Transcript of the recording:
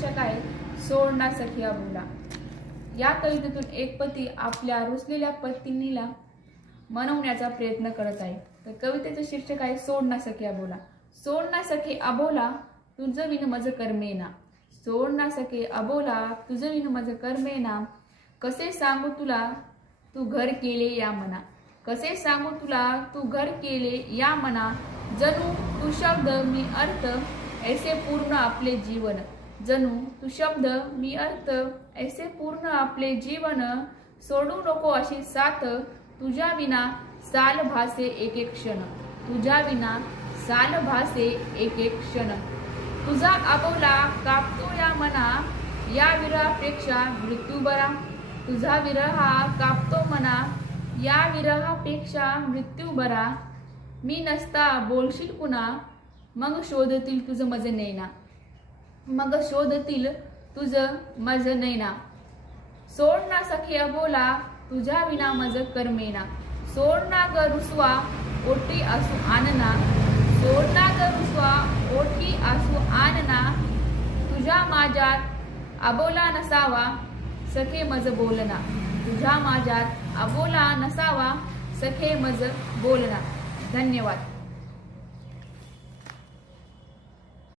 शीर्षक आहे सोडना सखिया बोला या कवितेतून एक पती आपल्या रुसलेल्या पत्नीला मनवण्याचा प्रयत्न करत आहे. तर कवितेचं शीर्षक आहे सोडना अबोला बोला सोडना सखे अबोला तुझं विन मज कर्मेना सोडना सखे अबोला तुझं विन मज कर्मेना कसे सांगू तुला तू घर केले या मना. कसे सांगू तुला तू घर केले या मना. जणू तू शब्द मी अर्थ ऐसे पूर्ण आपले जीवन. जणू तू शब्द मी अर्थ ऐसे पूर्ण आपले जीवन सोडू नको अशी साथ तुझ्या विना साल भासे एक एक क्षण. तुझ्या विना साल भासे एक एक क्षण. तुझा आबोला कापतो या मना या विरहापेक्षा मृत्यू बरा. तुझा विरहा कापतो मना या विरहापेक्षा मृत्यू बरा. मी नसता बोलशील पुन्हा मग शोधतील तुझं मज नेना मग शोधतील तुझं मज नैना. सोड ना सखिया बोला तुझ्या विना मज करमेना. सोड ना ग रुसवा ओटी असू आनना सोड ना ग रुसवा ओटी असू आनना तुझ्या माझ्यात अबोला नसावा सखे मज बोलना. तुझ्या माझ्यात अबोला नसावा सखे मज बोलना. धन्यवाद.